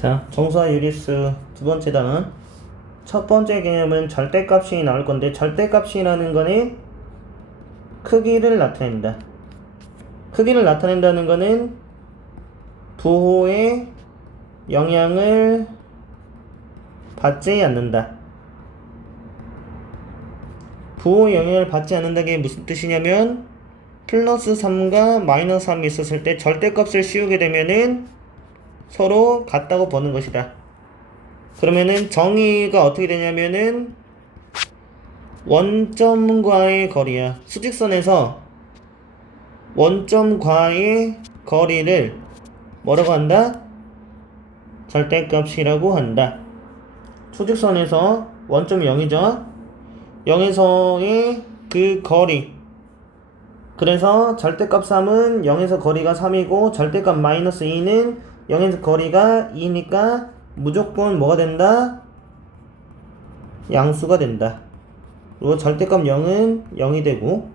자, 정수와 유리수 두 번째 단원. 첫 번째 개념은 절대값이 나올 건데, 절대값이라는 거는 크기를 나타낸다. 크기를 나타낸다는 거는 부호의 영향을 받지 않는다. 부호의 영향을 받지 않는다는 게 무슨 뜻이냐면, 플러스 3과 마이너스 3이 있었을 때 절대값을 씌우게 되면은 서로 같다고 보는 것이다. 그러면은 정의가 어떻게 되냐면은 원점과의 거리야. 수직선에서 원점과의 거리를 뭐라고 한다? 절대값이라고 한다. 수직선에서 원점이 0이죠. 0에서의 그 거리. 그래서 절대값 3은 0에서 거리가 3이고 절대값 마이너스 2는 0에서 거리가 2니까 무조건 뭐가 된다? 양수가 된다. 그리고 절대값 0은 0이 되고,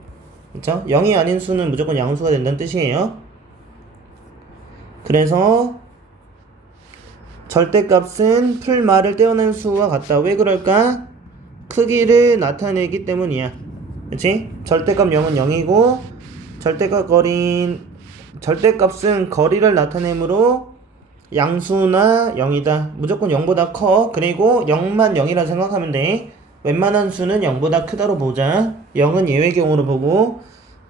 그쵸? 0이 아닌 수는 무조건 양수가 된다는 뜻이에요. 그래서 절대값은 풀말을 떼어낸 수와 같다. 왜 그럴까? 크기를 나타내기 때문이야. 그치? 절대값 0은 0이고 절대값은 거리를 나타내므로 양수나 0이다. 무조건 0보다 커. 그리고 0만 0이라 생각하면 돼. 웬만한 수는 0보다 크다로 보자. 0은 예외 경우로 보고,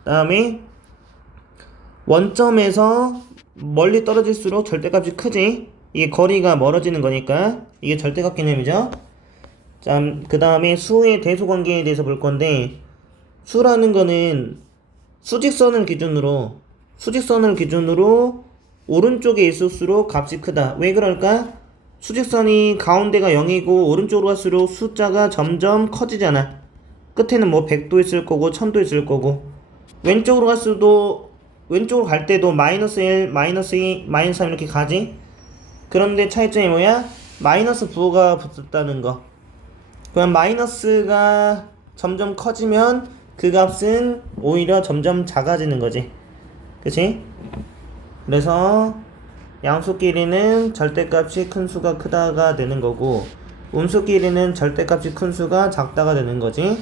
그 다음에 원점에서 멀리 떨어질수록 절대값이 크지. 이게 거리가 멀어지는 거니까 이게 절대값 개념이죠. 자, 그 다음에 수의 대소관계에 대해서 볼 건데, 수라는 거는 수직선을 기준으로 오른쪽에 있을수록 값이 크다. 왜 그럴까? 수직선이 가운데가 0이고 오른쪽으로 갈수록 숫자가 점점 커지잖아. 끝에는 뭐 100도 있을 거고 1000도 있을 거고, 왼쪽으로 갈 때도 마이너스 1, 마이너스 2, 마이너스 3 이렇게 가지. 그런데 차이점이 뭐야? 마이너스 부호가 붙었다는 거. 그럼 마이너스가 점점 커지면 그 값은 오히려 점점 작아지는 거지. 그치? 그래서 양수끼리는 절대값이 큰 수가 크다가 되는 거고, 음수끼리는 절대값이 큰 수가 작다가 되는 거지.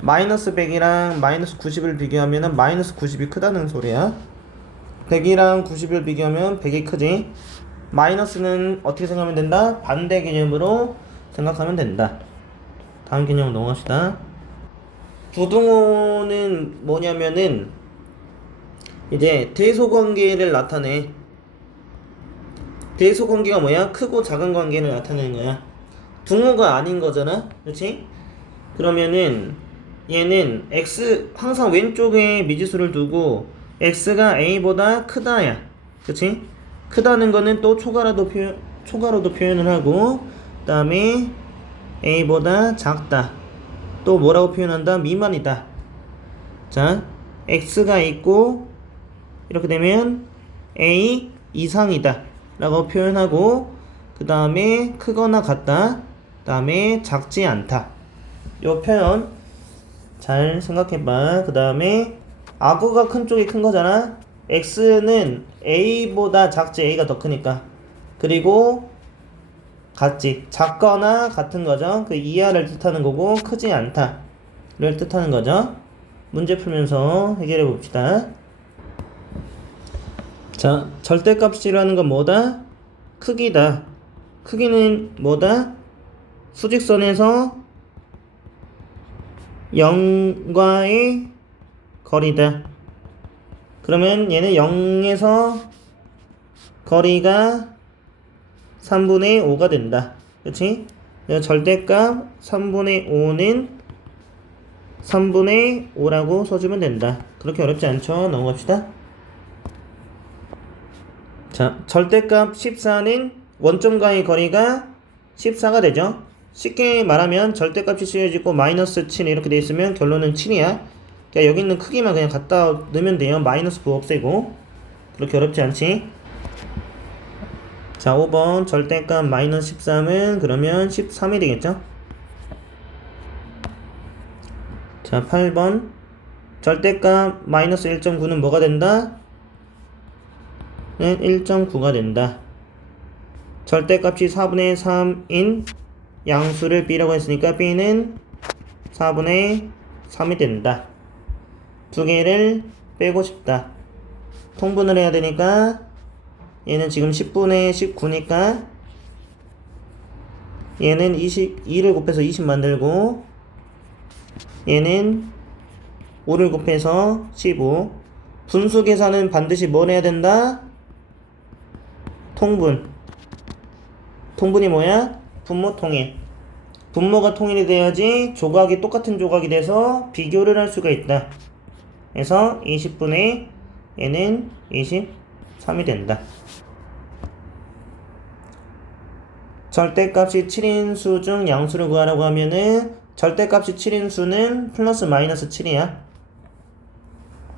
마이너스 100이랑 마이너스 90을 비교하면 마이너스 90이 크다는 소리야. 100이랑 90을 비교하면 100이 크지. 마이너스는 어떻게 생각하면 된다? 반대 개념으로 생각하면 된다. 다음 개념 넘어갑시다. 부등호는 뭐냐면은 이제 대소관계를 나타내. 대소관계가 뭐야? 크고 작은 관계를 나타내는 거야. 등호가 아닌 거잖아. 그렇지? 그러면은 얘는 x 항상 왼쪽에 미지수를 두고 x가 a보다 크다야. 그렇지? 크다는 거는 또 초가로도 표현을 하고, 그 다음에 a보다 작다. 또 뭐라고 표현한다? 미만이다. 자, x가 있고 이렇게 되면 a 이상이다 라고 표현하고, 그 다음에 크거나 같다, 그 다음에 작지 않다. 요 표현 잘 생각해봐. 그 다음에 악어가 큰 쪽이 큰 거잖아. x는 a보다 작지, a가 더 크니까. 그리고 같지, 작거나 같은 거죠. 그 이하를 뜻하는 거고, 크지 않다를 뜻하는 거죠. 문제 풀면서 해결해 봅시다. 자, 절대값이라는 건 뭐다? 크기다. 크기는 뭐다? 수직선에서 0과의 거리다. 그러면 얘는 0에서 거리가 3분의 5가 된다. 그치? 절대값 3분의 5는 3분의 5라고 써주면 된다. 그렇게 어렵지 않죠? 넘어갑시다. 자, 절대값 14는 원점과의 거리가 14가 되죠. 쉽게 말하면 절대값이 씌워지고 마이너스 7 이렇게 돼 있으면 결론은 7이야. 그러니까 여기 있는 크기만 그냥 갖다 넣으면 돼요. 마이너스 9 없애고. 그렇게 어렵지 않지? 자, 5번 절대값 마이너스 13은 그러면 13이 되겠죠? 자, 8번 절대값 마이너스 1.9는 뭐가 된다? 1.9가 된다. 절대값이 4분의 3인 양수를 b라고 했으니까 b는 4분의 3이 된다. 두 개를 빼고 싶다. 통분을 해야 되니까 얘는 지금 10분의 19니까 얘는 2를 곱해서 20 만들고 얘는 5를 곱해서 15. 분수 계산은 반드시 뭘 해야 된다? 통분. 통분이 뭐야? 분모 통일. 분모가 통일이 돼야지 조각이 똑같은 조각이 돼서 비교를 할 수가 있다. 그래서 20분의 얘는 23이 된다. 절대값이 7인수 중 양수를 구하라고 하면은 절대값이 7인수는 플러스 마이너스 7이야.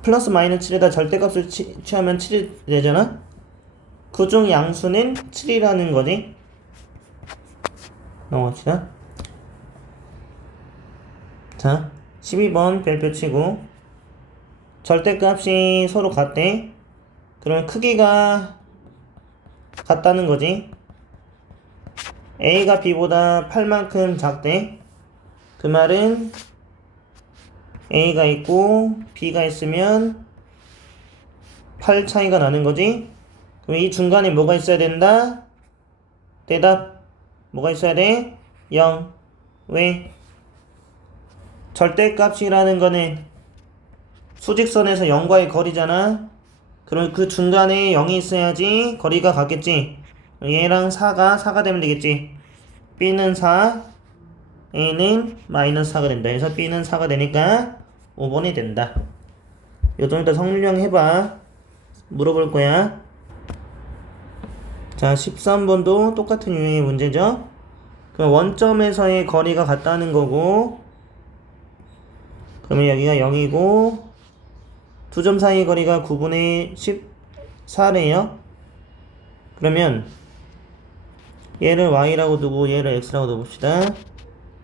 플러스 마이너스 7에다 절대값을 취하면 7이 되잖아? 그중 양수는 7이라는 거지. 넘어갑시다. 자, 12번 별표 치고 절대값이 서로 같대. 그러면 크기가 같다는 거지. A가 B보다 8만큼 작대. 그 말은 A가 있고 B가 있으면 8 차이가 나는 거지. 그럼 이 중간에 뭐가 있어야 된다? 대답. 뭐가 있어야 돼? 0. 왜? 절대값이라는 거는 수직선에서 0과의 거리잖아. 그럼 그 중간에 0이 있어야지 거리가 같겠지. 얘랑 4가 되면 되겠지. B는 4, A는 마이너스 4가 된다. 그래서 B는 4가 되니까 5번이 된다. 이거 좀 이따 성립형 해봐. 물어볼 거야. 자, 13번도 똑같은 유형의 문제죠. 그럼 원점에서의 거리가 같다는 거고, 그러면 여기가 0이고 두 점 사이의 거리가 9분의 14래요. 그러면 얘를 y라고 두고 얘를 x라고 둬봅시다.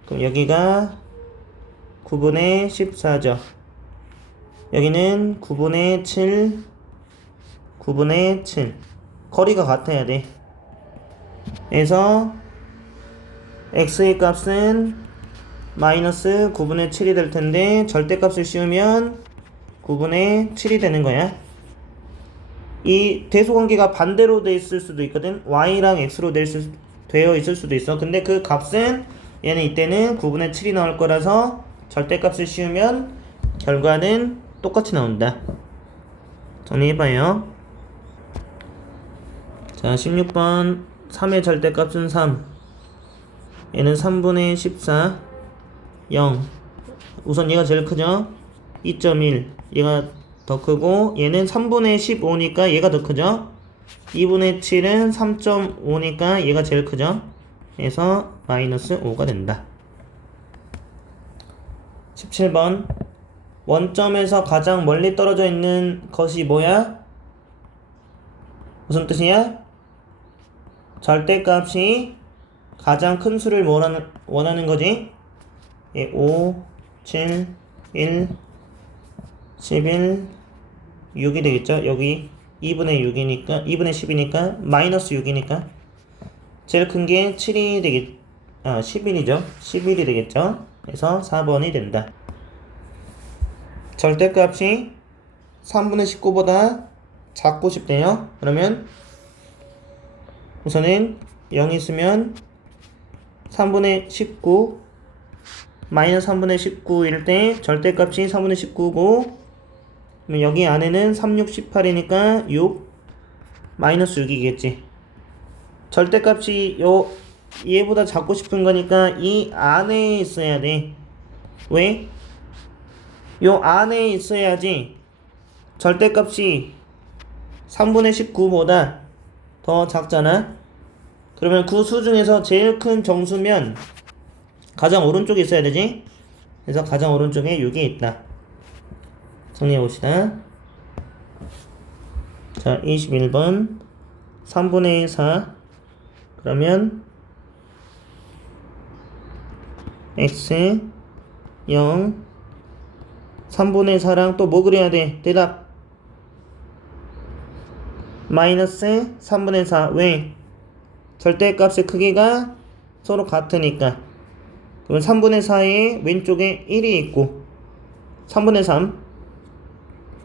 그럼 여기가 9분의 14죠. 여기는 9분의 7, 9분의 7. 거리가 같아야 돼. 그래서 x의 값은 마이너스 9분의 7이 될 텐데 절대값을 씌우면 9분의 7이 되는 거야. 이 대소관계가 반대로 돼 있을 수도 있거든. y랑 x로 되어 있을 수도 있어. 근데 그 값은 얘는 이때는 9분의 7이 나올 거라서 절대값을 씌우면 결과는 똑같이 나온다. 정리해봐요. 자, 16번 3의 절대값은 3. 얘는 3분의 14 0. 우선 얘가 제일 크죠? 2.1. 얘가 더 크고 얘는 3분의 15니까 얘가 더 크죠? 2분의 7은 3.5니까 얘가 제일 크죠? 그래서 마이너스 5가 된다. 17번 원점에서 가장 멀리 떨어져 있는 것이 뭐야? 무슨 뜻이야? 절대값이 가장 큰 수를 원하는 거지? 5, 7, 1, 11, 6이 되겠죠? 여기 2분의 6이니까 2분의 10이니까 마이너스 6이니까 제일 큰 게 7이 11이죠. 11이 되겠죠? 그래서 4번이 된다. 절대값이 3분의 19보다 작고 싶대요. 그러면 우선은 0이 있으면 3분의 19 마이너스 3분의 19일 때 절대값이 3분의 19고 그럼 여기 안에는 3, 6, 18이니까 6 마이너스 6이겠지. 절대값이 얘보다 작고 싶은 거니까 이 안에 있어야 돼. 왜? 요 안에 있어야지 절대값이 3분의 19보다 더 작잖아. 그러면 그 수 중에서 제일 큰 정수면 가장 오른쪽에 있어야 되지. 그래서 가장 오른쪽에 6이 있다. 정리해봅시다. 자, 21번 3분의 4 그러면 x 0 3분의 4랑 또 뭐 그려야 돼? 대답. 마이너스 3분의 4. 왜? 절대값의 크기가 서로 같으니까. 그러면 3분의 4에 왼쪽에 1이 있고 3분의 3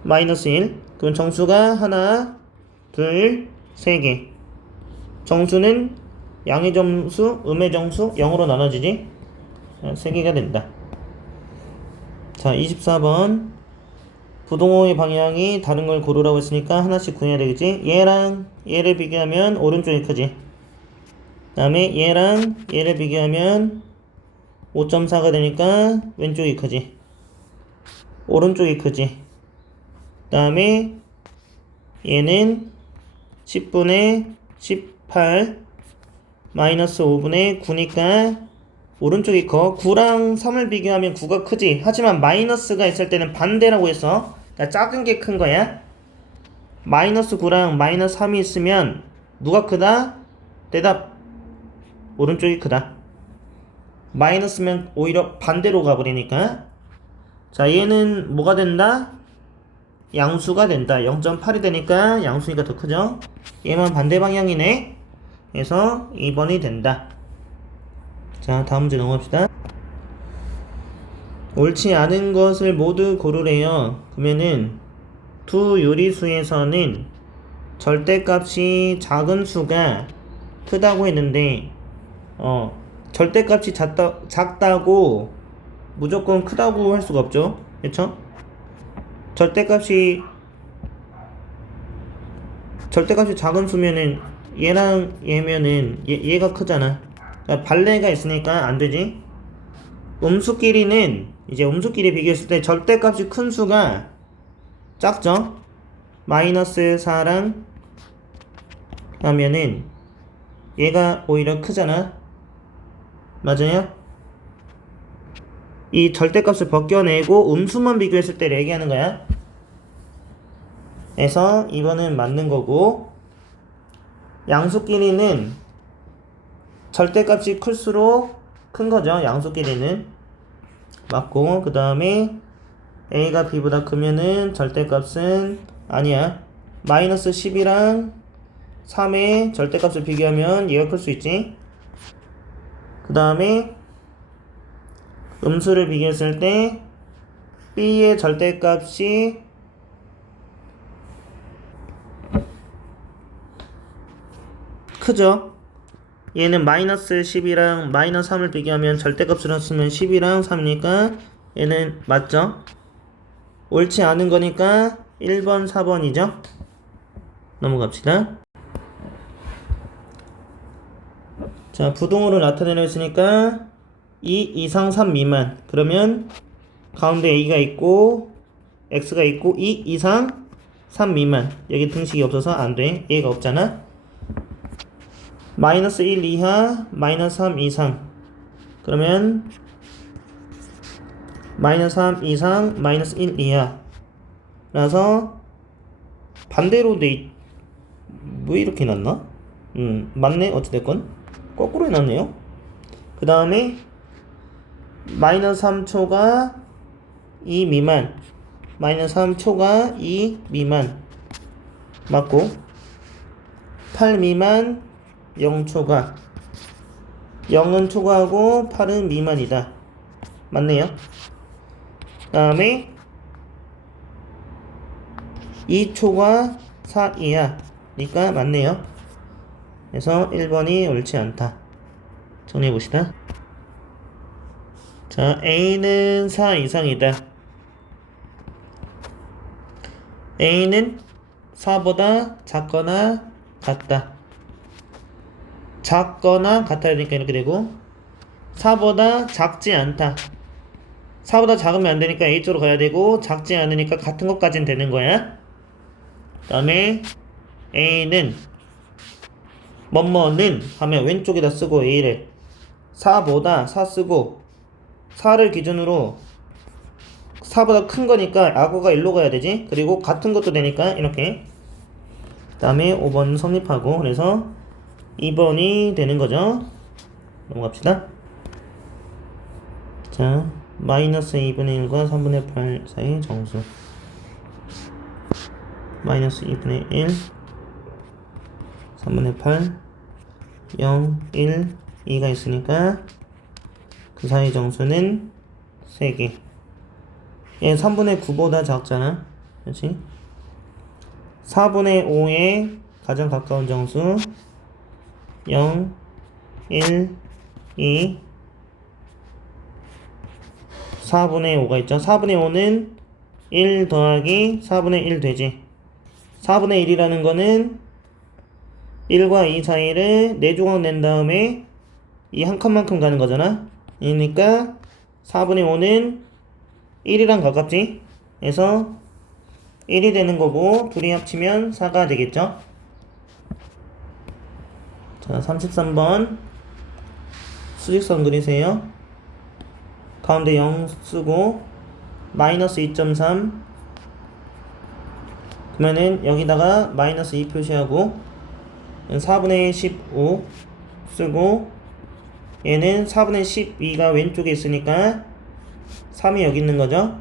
마이너스 1. 그럼 정수가 하나, 둘, 세 개. 정수는 양의 점수, 음의 정수 0으로 나눠지지. 세 개가 된다. 자, 24번. 부동호의 방향이 다른 걸 고르라고 했으니까 하나씩 구해야 되겠지. 얘랑 얘를 비교하면 오른쪽이 크지. 그 다음에 얘랑 얘를 비교하면 5.4가 되니까 왼쪽이 크지. 오른쪽이 크지. 그 다음에 얘는 10분의 18 마이너스 5분의 9니까 오른쪽이 커. 9랑 3을 비교하면 9가 크지. 하지만 마이너스가 있을 때는 반대라고 했어. 그러니까 작은 게 큰 거야. 마이너스 9랑 마이너스 3이 있으면 누가 크다? 대답. 오른쪽이 크다. 마이너스면 오히려 반대로 가버리니까. 자, 얘는 뭐가 된다? 양수가 된다. 0.8이 되니까 양수니까 더 크죠. 얘만 반대 방향이네. 그래서 2번이 된다. 자, 다음 문제 넘어갑시다. 옳지 않은 것을 모두 고르래요. 그러면은 두 요리수에서는 절대값이 작은 수가 크다고 했는데 절대값이 작다고 무조건 크다고 할 수가 없죠. 그쵸? 절대값이 작은 수면은 얘랑 얘면은 얘가 크잖아. 그러니까 발레가 있으니까 안 되지. 음수끼리는 이제 음수끼리 비교했을 때 절대값이 큰 수가 작죠. 마이너스 4랑 하면은 얘가 오히려 크잖아. 맞아요? 이 절대값을 벗겨내고 음수만 비교했을 때 얘기하는 거야. 그래서 이거는 맞는 거고, 양수끼리는 절대값이 클수록 큰 거죠. 양수끼리는 맞고, 그 다음에 a가 b보다 크면은 절대값은 아니야. 마이너스 10이랑 3의 절대값을 비교하면 얘가 클 수 있지. 그 다음에 음수를 비교했을 때 b의 절대값이 크죠. 얘는 마이너스 10이랑 마이너스 3을 비교하면 절대값으로 쓰면 10이랑 3이니까 얘는 맞죠. 옳지 않은 거니까 1번, 4번이죠. 넘어갑시다. 자, 부동호를 나타내려 했으니까 2 이상 3 미만. 그러면 가운데 a가 있고 x가 있고 2 이상 3 미만. 여기 등식이 없어서 안 돼. a가 없잖아. 마이너스 1 이하, 마이너스 3 이상. 그러면 마이너스 3 이상, 마이너스 1 이하. 라서 반대로 왜 이렇게 놨나? 맞네. 어찌됐건 거꾸로 해놨네요. 그 다음에 마이너스 3초가 2 미만, 마이너스 3초가 2 미만 맞고, 8 미만 0초가 0은 초과하고 8은 미만이다. 맞네요. 그 다음에 2초가 4 이하니까 맞네요. 그래서 1번이 옳지 않다. 정리해봅시다. 자, a는 4 이상이다. a는 4보다 작거나 같다. 작거나 같아야 되니까 이렇게 되고, 4보다 작지 않다. 4보다 작으면 안 되니까 a 쪽으로 가야 되고, 작지 않으니까 같은 것까지는 되는 거야. 그 다음에 a는 뭐뭐는 하면 왼쪽에다 쓰고 a를 4보다 4 쓰고, 4를 기준으로 4보다 큰 거니까 악어가 1로 가야 되지. 그리고 같은 것도 되니까 이렇게. 그 다음에 5번 성립하고, 그래서 2번이 되는 거죠. 넘어갑시다. 자, 마이너스 2분의 1과 3분의 8 사이 정수. 마이너스 2분의 1, 3분의 8, 0, 1, 2가 있으니까 그 사이 정수는 3개. 얘 3분의 9보다 작잖아. 그렇지? 4분의 5의 가장 가까운 정수 0, 1, 2 4분의 5가 있죠. 4분의 5는 1 더하기 4분의 1 되지. 4분의 1이라는 거는 1과 2 사이를 4조각 낸 다음에 이 한 칸만큼 가는 거잖아. 그러니까 4분의 5는 1이랑 가깝지. 그래서 1이 되는 거고 둘이 합치면 4가 되겠죠. 자, 33번 수직선 그리세요. 가운데 0 쓰고 마이너스 2.3 그러면은 여기다가 마이너스 2 표시하고 4분의 15 쓰고 얘는 4분의 12가 왼쪽에 있으니까 3이 여기 있는 거죠.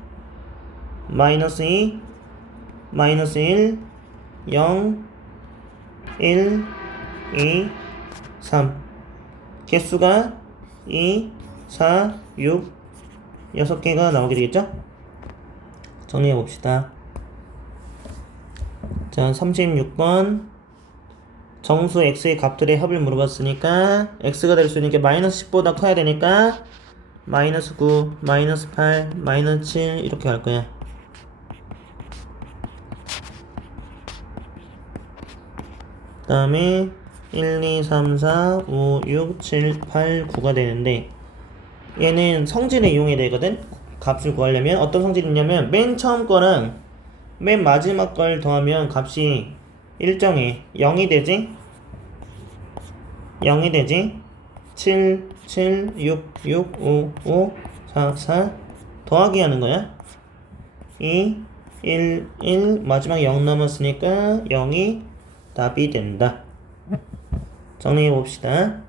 마이너스 2 마이너스 1 0 1 2 3 개수가 2 4 6 6개가 나오게 되겠죠? 정리해 봅시다. 자, 36번 정수 x의 값들의 합을 물어봤으니까 x가 될 수 있는 게 마이너스 10보다 커야 되니까 마이너스 9, 마이너스 8, 마이너스 7 이렇게 갈 거야. 그 다음에 1, 2, 3, 4, 5, 6, 7, 8, 9가 되는데 얘는 성질을 이용해야 되거든. 값을 구하려면 어떤 성질이 있냐면 맨 처음 거랑 맨 마지막 걸 더하면 값이 일정해. 0이 되지? 0이 되지? 7, 7, 6, 6, 5, 5, 4, 4 더하기 하는 거야. 2, 1, 1 마지막 0 남았으니까 0이 답이 된다. 정리해 봅시다.